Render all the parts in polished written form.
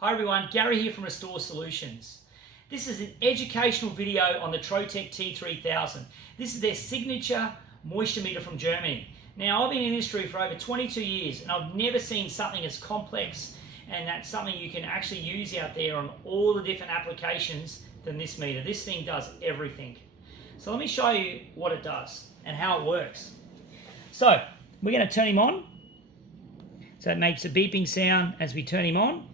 Hi everyone, Gary here from Restore Solutions. This is an educational video on the Trotec T3000. This is their signature moisture meter from Germany. Now, I've been in the industry for over 22 years and I've never seen something as complex and that's something you can actually use out there on all the different applications than this meter. This thing does everything. So let me show you what it does and how it works. So we're going to turn him on. So it makes a beeping sound as we turn him on.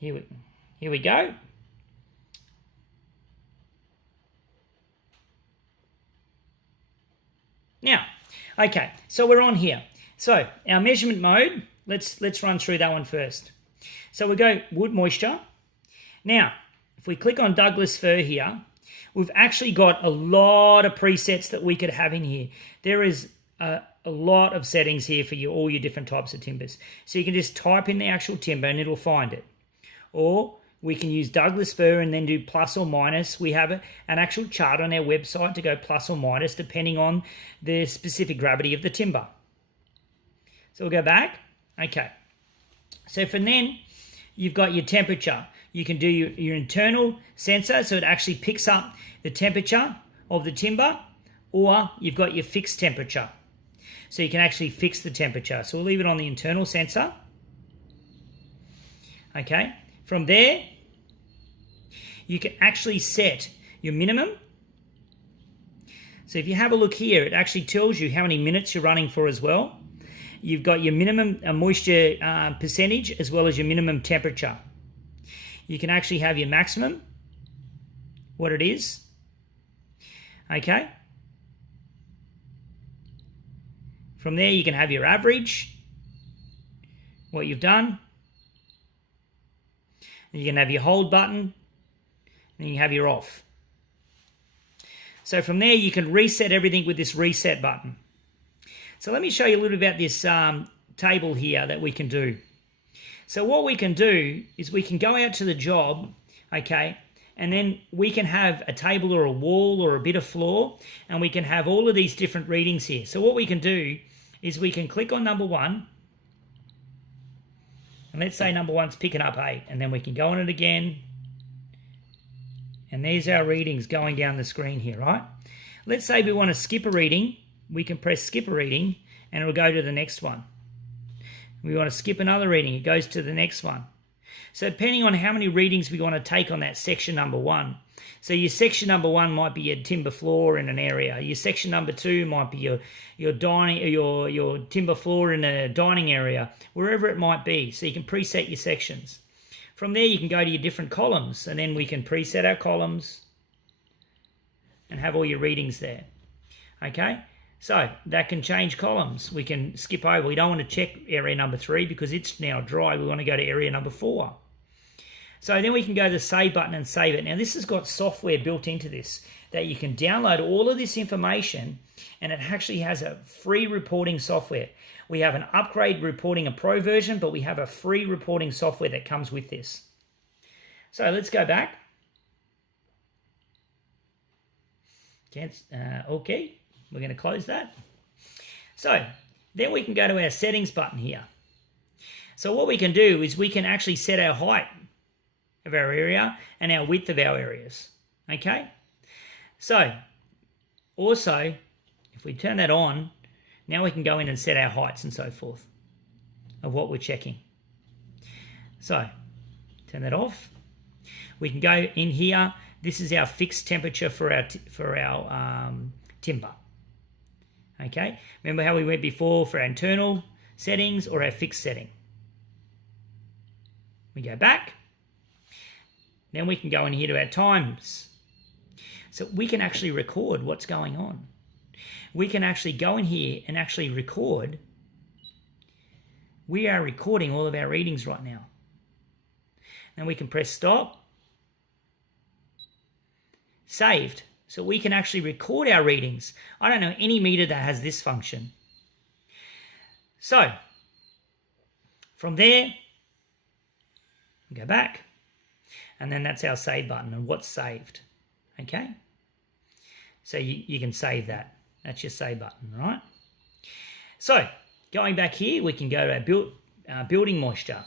Here we go. Now, okay, so we're on here. So our measurement mode, let's run through that one first. So we go wood moisture. Now, if we click on Douglas fir here, we've actually got a lot of presets that we could have in here. There is a lot of settings here for all your different types of timbers. So you can just type in the actual timber and it'll find it. Or we can use Douglas fir and then do plus or minus. We have an actual chart on our website to go plus or minus depending on the specific gravity of the timber. So we'll go back. Okay. So from then, you've got your temperature. You can do your internal sensor, so it actually picks up the temperature of the timber, or you've got your fixed temperature. So you can actually fix the temperature. So we'll leave it on the internal sensor. Okay. From there, you can actually set your minimum. So if you have a look here, it actually tells you how many minutes you're running for as well. You've got your minimum moisture percentage as well as your minimum temperature. You can actually have your maximum, what it is. Okay. From there, you can have your average, what you've done. You can have your hold button, and you have your off. So from there, you can reset everything with this reset button. So let me show you a little bit about this table here that we can do. So what we can do is we can go out to the job, okay, and then we can have a table or a wall or a bit of floor, and we can have all of these different readings here. So what we can do is we can click on number 1, and let's say number 1's picking up 8, and then we can go on it again. And there's our readings going down the screen here, right? Let's say we want to skip a reading. We can press skip a reading, and it'll go to the next one. We want to skip another reading. It goes to the next one. So depending on how many readings we want to take on that section number 1. So your section number 1 might be your timber floor in an area. Your section number 2 might be your timber floor in a dining area, wherever it might be. So you can preset your sections. From there, you can go to your different columns, and then we can preset our columns and have all your readings there. Okay, so that can change columns. We can skip over. We don't want to check area number 3 because it's now dry. We want to go to area number 4. So then we can go to the save button and save it. Now this has got software built into this that you can download all of this information, and it actually has a free reporting software. We have an upgrade reporting, a pro version, but we have a free reporting software that comes with this. So let's go back. Okay, we're going to close that. So then we can go to our settings button here. So what we can do is we can actually set our height of our area and our width of our areas. Okay, so also if we turn that on, now we can go in and set our heights and so forth of what we're checking. So turn that off. We can go in here. This is our fixed temperature for our timber. Okay, remember how we went before for our internal settings or our fixed setting. We go back. Then we can go in here to our times. So we can actually record what's going on. We can actually go in here and actually record. We are recording all of our readings right now. Then we can press stop. Saved. So we can actually record our readings. I don't know any meter that has this function. So from there, go back. And then that's our save button and what's saved. Okay? So you can save that. That's your save button, right? So going back here, we can go to our building moisture.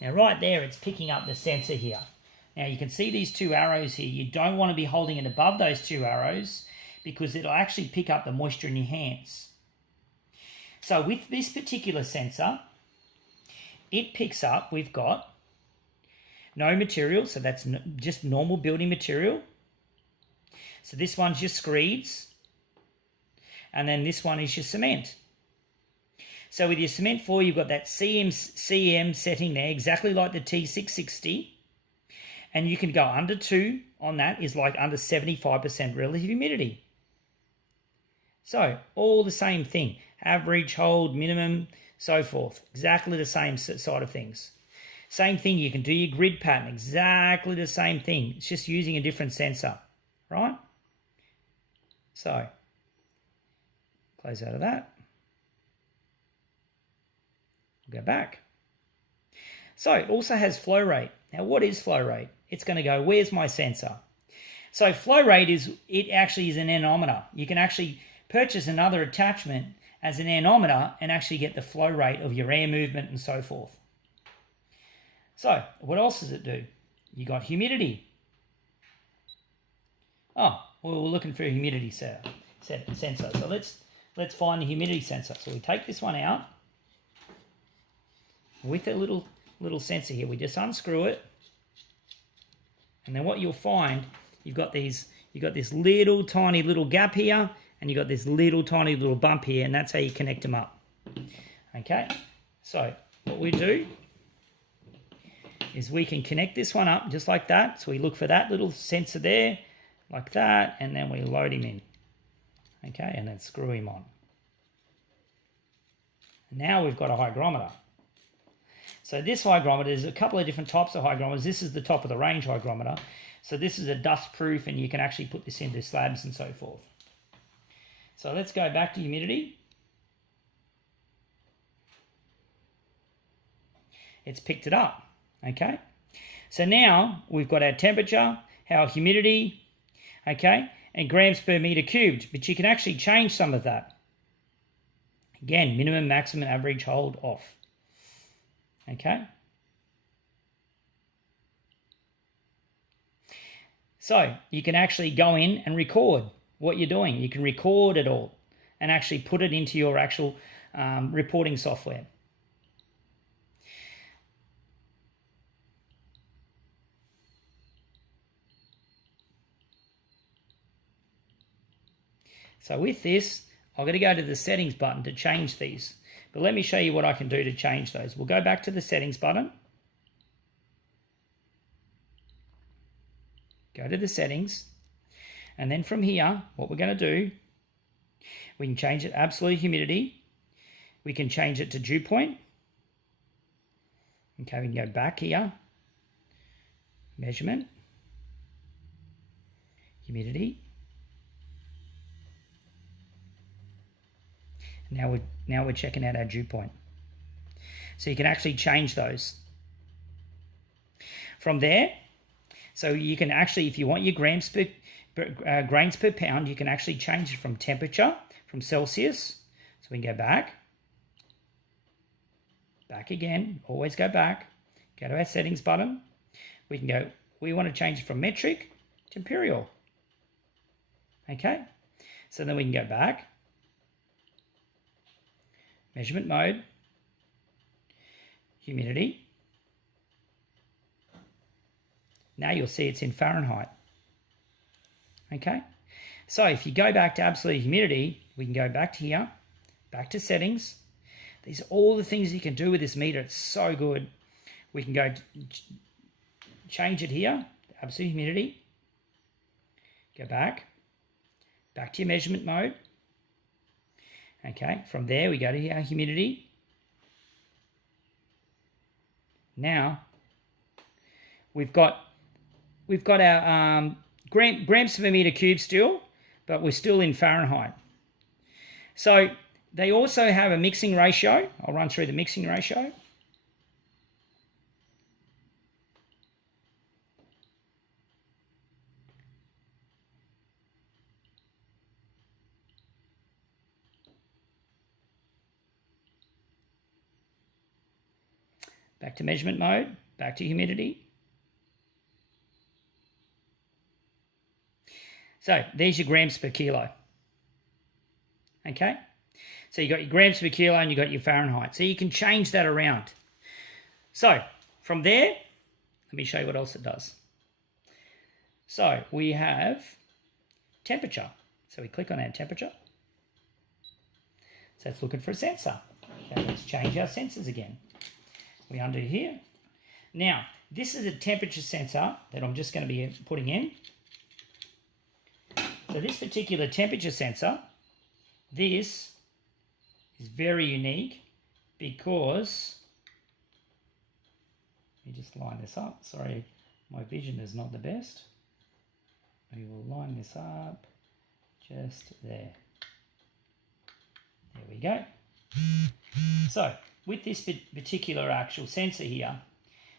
Now right there, it's picking up the sensor here. Now you can see these two arrows here. You don't want to be holding it above those two arrows because it'll actually pick up the moisture in your hands. So with this particular sensor, it picks up, we've got no material, so that's just normal building material. So this one's your screeds, and then this one is your cement. So with your cement floor, you've got that CM setting there, exactly like the T660, and you can go under 2 on that, is like under 75% relative humidity. So all the same thing, average, hold, minimum, so forth, exactly the same side of things. Same thing, you can do your grid pattern, exactly the same thing. It's just using a different sensor, right? So, close out of that. Go back. So, it also has flow rate. Now, what is flow rate? It's going to go, where's my sensor? So, flow rate it actually is an anemometer. You can actually purchase another attachment as an anemometer and actually get the flow rate of your air movement and so forth. So, what else does it do? You got humidity. Oh, well, we're looking for a humidity sensor. So let's find the humidity sensor. So we take this one out with a little sensor here. We just unscrew it, and then what you'll find, you've got this little tiny little gap here, and you've got this little tiny little bump here, and that's how you connect them up. Okay, so what we do is we can connect this one up just like that. So we look for that little sensor there, like that, and then we load him in. Okay, and then screw him on. Now we've got a hygrometer. So this hygrometer, there's a couple of different types of hygrometers. This is the top of the range hygrometer. So this is a dust proof, and you can actually put this into slabs and so forth. So let's go back to humidity. It's picked it up. Okay, so now we've got our temperature, our humidity, okay, and grams per meter cubed, but you can actually change some of that. Again, minimum, maximum, average, hold, off. Okay. So you can actually go in and record what you're doing. You can record it all and actually put it into your actual reporting software. So with this, I'm going to go to the settings button to change these. But let me show you what I can do to change those. We'll go back to the settings button. Go to the settings. And then from here, what we're going to do, we can change it absolute humidity. We can change it to dew point. Okay, we can go back here. Measurement. Humidity. Now we're checking out our dew point. So you can actually change those. From there, so you can actually, if you want your grains per pound, you can actually change it from temperature, from Celsius. So we can go back again, always go back, go to our settings button. We can go, we want to change it from metric to imperial. Okay, so then we can go back. Measurement mode, humidity. Now you'll see it's in Fahrenheit. Okay, so if you go back to absolute humidity, we can go back to here, back to settings. These are all the things you can do with this meter. It's so good. We can go change it here, absolute humidity. Go back to your measurement mode. Okay, from there we go to our humidity. Now we've got our grams per meter cube still, but we're still in Fahrenheit. So they also have a mixing ratio. I'll run through the mixing ratio. back to measurement mode, back to humidity. So there's your grams per kilo. Okay? So you got your grams per kilo and you got your Fahrenheit. So you can change that around. So from there, let me show you what else it does. So we have temperature. So we click on our temperature. So it's looking for a sensor. Okay, let's change our sensors again. We undo here. Now, this is a temperature sensor that I'm just going to be putting in. So this particular temperature sensor, this is very unique because, let me just line this up. Sorry, my vision is not the best. We will line this up just there. There we go. So with this particular actual sensor here,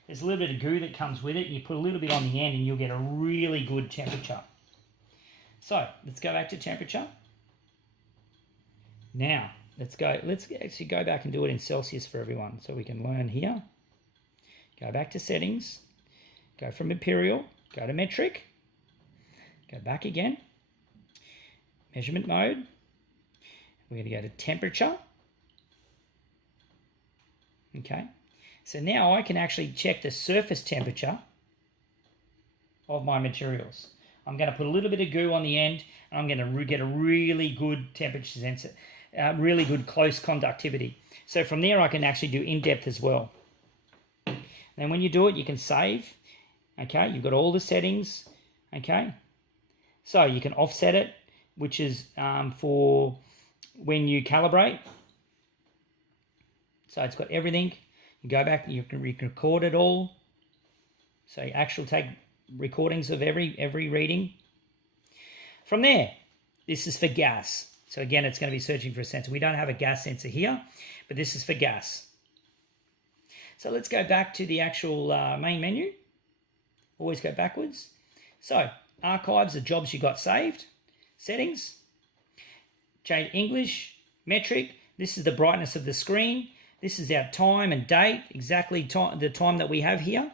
there's a little bit of goo that comes with it. You put a little bit on the end and you'll get a really good temperature. So let's go back to temperature. Now let's actually go back and do it in Celsius for everyone so we can learn here. Go back to settings, go from imperial, go to metric, go back again, measurement mode. We're going to go to temperature. Okay, so now I can actually check the surface temperature of my materials. I'm going to put a little bit of goo on the end, and I'm going to get a really good temperature sensor, really good close conductivity. So from there, I can actually do in-depth as well. Then when you do it, you can save. Okay, you've got all the settings. Okay, so you can offset it, which is for when you calibrate. So it's got everything. You go back, you can record it all. So you actually take recordings of every reading. From there, this is for gas. So again, it's going to be searching for a sensor. We don't have a gas sensor here, but this is for gas. So let's go back to the actual main menu. Always go backwards. So archives, the jobs you got saved. Settings. Change English, metric. This is the brightness of the screen. This is our time and date, exactly the time that we have here.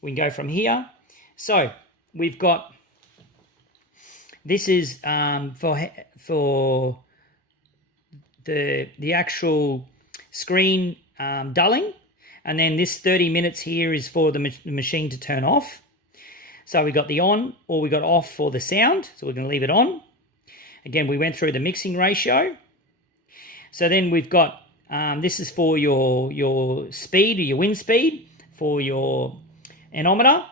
We can go from here. So we've got, this is for the actual screen dulling. And then this 30 minutes here is for the machine to turn off. So we got the on or we got off for the sound. So we're going to leave it on. Again, we went through the mixing ratio. So then we've got, this is for your speed or your wind speed for your anemometer.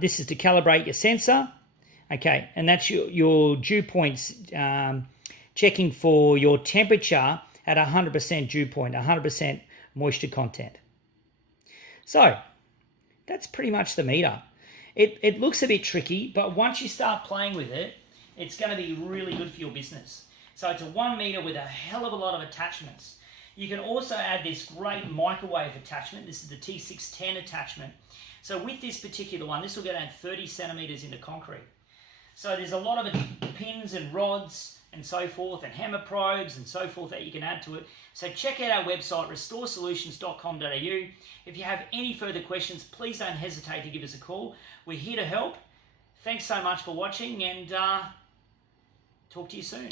This is to calibrate your sensor. Okay, and that's your dew points, checking for your temperature at 100% dew point, 100% moisture content. So that's pretty much the meter. It looks a bit tricky, but once you start playing with it, it's going to be really good for your business. So it's a 1 meter with a hell of a lot of attachments. You can also add this great microwave attachment. This is the T610 attachment. So with this particular one, this will go down 30 centimeters into concrete. So there's a lot of pins and rods and so forth, and hammer probes and so forth that you can add to it. So check out our website, restoresolutions.com.au. If you have any further questions, please don't hesitate to give us a call. We're here to help. Thanks so much for watching, and talk to you soon.